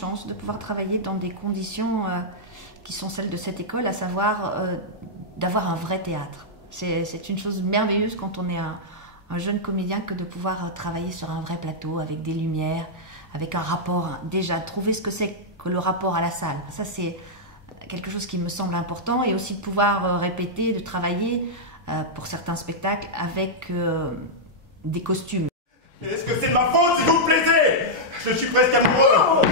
chance de pouvoir travailler dans des conditions qui sont celles de cette école, à savoir d'avoir un vrai théâtre. C'est une chose merveilleuse quand on est un jeune comédien que de pouvoir travailler sur un vrai plateau avec des lumières, avec un rapport, déjà trouver ce que c'est que le rapport à la salle. Ça c'est quelque chose qui me semble important, et aussi de pouvoir répéter, de travailler pour certains spectacles avec des costumes. Est-ce que c'est de ma faute si vous me plaisez? Je suis presque amoureux.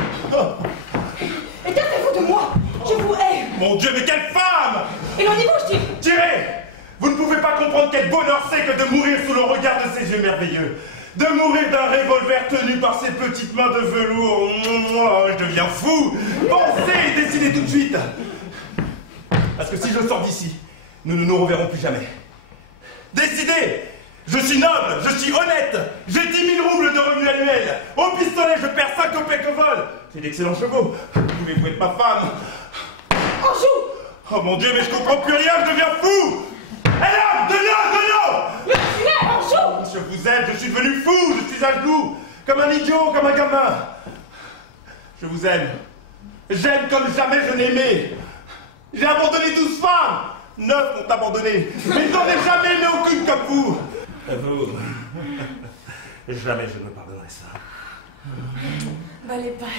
Écartez-vous de moi. Je vous hais. Mon Dieu, mais quelle femme! Éloignez-vous, je dis. Tirez! Vous ne pouvez pas comprendre quel bonheur c'est que de mourir sous le regard de ces yeux merveilleux. De mourir d'un revolver tenu par ses petites mains de velours. Je deviens fou. Pensez et décidez tout de suite. Parce que si je sors d'ici, nous ne nous reverrons plus jamais. Décidez! Je suis noble, je suis honnête, j'ai 10 000 roubles de revenus annuels. Au pistolet, je perds 5 copecs au vol. J'ai d'excellents chevaux. Pouvez-vous être ma femme? Anjou! Oh mon Dieu, mais je comprends plus rien, je deviens fou! Hélène, de là! Le tuer, Anjou! Je vous aime, je suis devenu fou, je suis à genoux, comme un idiot, comme un gamin. Je vous aime. J'aime comme jamais je n'ai aimé. J'ai abandonné 12 femmes. 9 m'ont abandonné. Mais je n'en ai jamais aimé aucune comme vous. Vous. Jamais je ne me pardonnerai ça. Bah les pattes.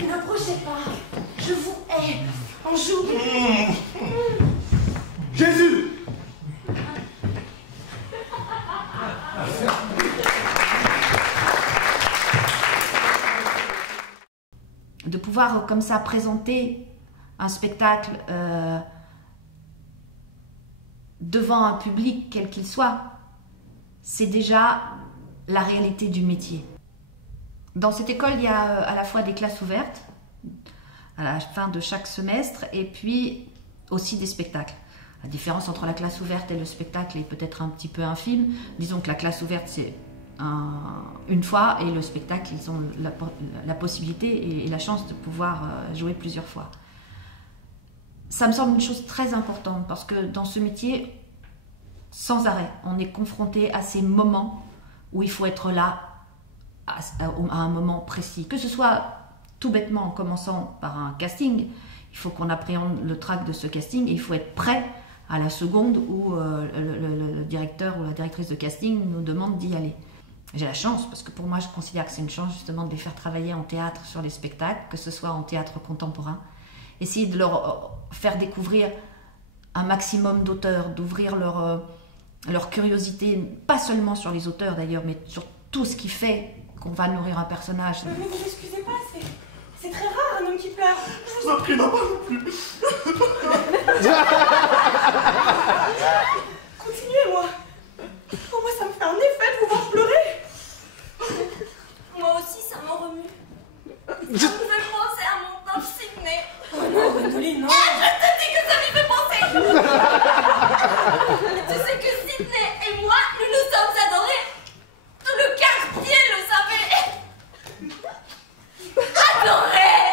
N'approchez pas. Je vous hais. Anjou. Jésus! De pouvoir comme ça présenter un spectacle devant un public quel qu'il soit, c'est déjà la réalité du métier. Dans cette école, il y a à la fois des classes ouvertes à la fin de chaque semestre, et puis aussi des spectacles. La différence entre la classe ouverte et le spectacle est peut-être un petit peu infime. Disons que la classe ouverte, c'est une fois, et le spectacle, ils ont la possibilité et la chance de pouvoir jouer plusieurs fois. Ça me semble une chose très importante, parce que dans ce métier, sans arrêt, on est confronté à ces moments où il faut être là à un moment précis. Que ce soit tout bêtement en commençant par un casting, il faut qu'on appréhende le track de ce casting et il faut être prêt à la seconde où le directeur ou la directrice de casting nous demande d'y aller. J'ai la chance, parce que pour moi je considère que c'est une chance justement de les faire travailler en théâtre sur les spectacles, que ce soit en théâtre contemporain. Essayer de leur faire découvrir un maximum d'auteurs, d'ouvrir leur curiosité, pas seulement sur les auteurs d'ailleurs, mais sur tout ce qui fait qu'on va nourrir un personnage. Mais vous excusez pas, c'est très rare un homme qui pleure. Je vous en prie, non pas non plus. Continuez, moi. Pour moi, ça me fait un effet de vous voir pleurer. Moi aussi, ça me remue. Ça me fait penser à mon pauvre Sydney. Oh non, Gwendoline, non. Ah, je te dis que ça m'y fait penser. Tu sais que Sydney et moi, nous nous sommes adorés. Tout le quartier le savait. Adorés.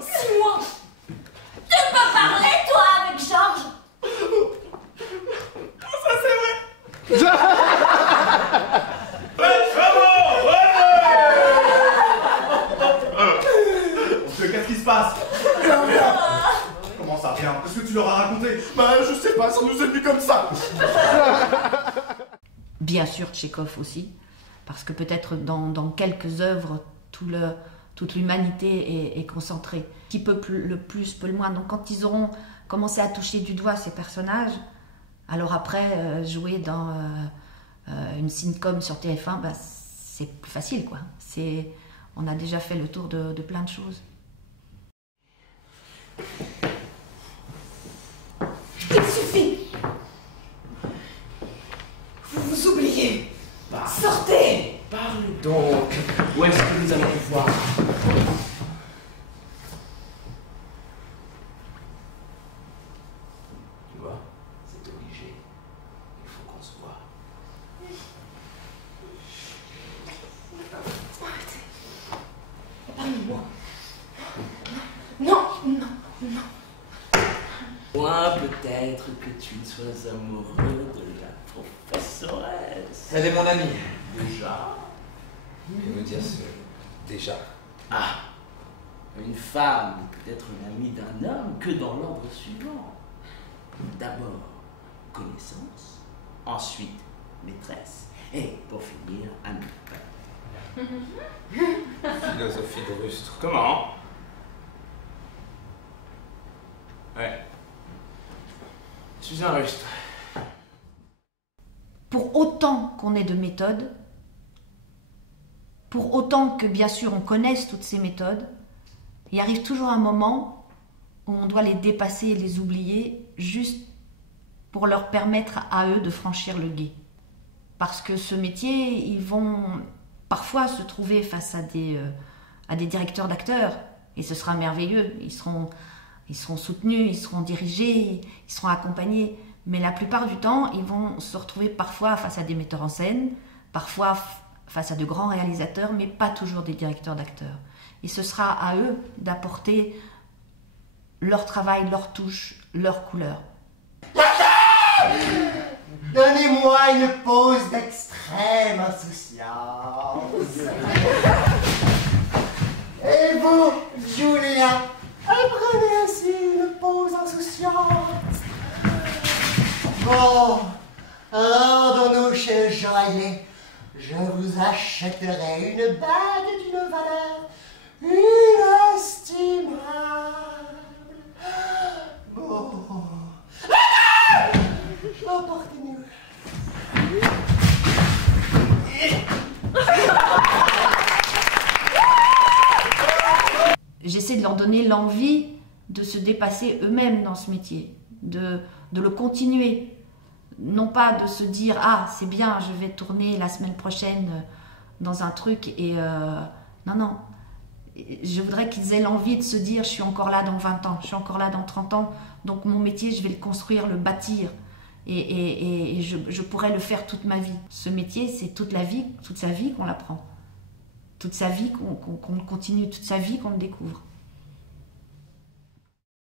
6 mois. Tu peux parler, toi, avec Georges? Ça c'est vrai. Qu'est-ce qui se passe? Rien. Comment ça, rien? Est-ce que tu leur as raconté? Bah, je sais pas, ça nous est venu comme ça. Bien sûr, Tchekhov aussi, parce que peut-être dans quelques œuvres, toute l'humanité est concentrée. Qui peut le plus, peut le moins. Donc quand ils auront commencé à toucher du doigt ces personnages, alors après, jouer dans une sitcom sur TF1, bah, c'est plus facile, quoi. On a déjà fait le tour de plein de choses. Il suffit. Vous vous oubliez. Sortez. Parle donc. Où est-ce que nous allons vous voir? Tu vois, c'est obligé. Il faut qu'on se voie. Arrêtez. Parlez-moi. Non, non, non. Moi, peut-être que tu sois amoureux de la professoresse. maîtresse. Elle est mon amie. Déjà? Que veut dire ce déjà? Ah, une femme ne peut être l'amie d'un homme que dans l'ordre suivant. D'abord, connaissance, ensuite, maîtresse, et pour finir, amie. Philosophie de rustre. Comment? Ouais. Je suis un rustre. Pour autant qu'on ait de méthodes, pour autant que bien sûr on connaisse toutes ces méthodes, il arrive toujours un moment où on doit les dépasser et les oublier juste pour leur permettre à eux de franchir le gué. Parce que ce métier, ils vont parfois se trouver face à des directeurs d'acteurs et ce sera merveilleux, ils seront soutenus, ils seront dirigés, ils seront accompagnés. Mais la plupart du temps, ils vont se retrouver parfois face à des metteurs en scène, parfois face à de grands réalisateurs, mais pas toujours des directeurs d'acteurs. Et ce sera à eux d'apporter leur travail, leur touche, leur couleur. Donnez-moi une pause d'extrême insouciance. Et vous, Julia, prenez aussi une pause insouciante. Bon, rendons-nous chez le joaillier. Je vous achèterai une bague d'une valeur inestimable. Bon. Emportez-nous. J'essaie de leur donner l'envie de se dépasser eux-mêmes dans ce métier, de le continuer. Non pas de se dire « Ah, c'est bien, je vais tourner la semaine prochaine dans un truc et... Non, non. Je voudrais qu'ils aient l'envie de se dire « Je suis encore là dans 20 ans, je suis encore là dans 30 ans, donc mon métier, je vais le construire, le bâtir. Et je pourrais le faire toute ma vie. » Ce métier, c'est toute sa vie qu'on l'apprend. Toute sa vie qu'on continue, toute sa vie qu'on le découvre.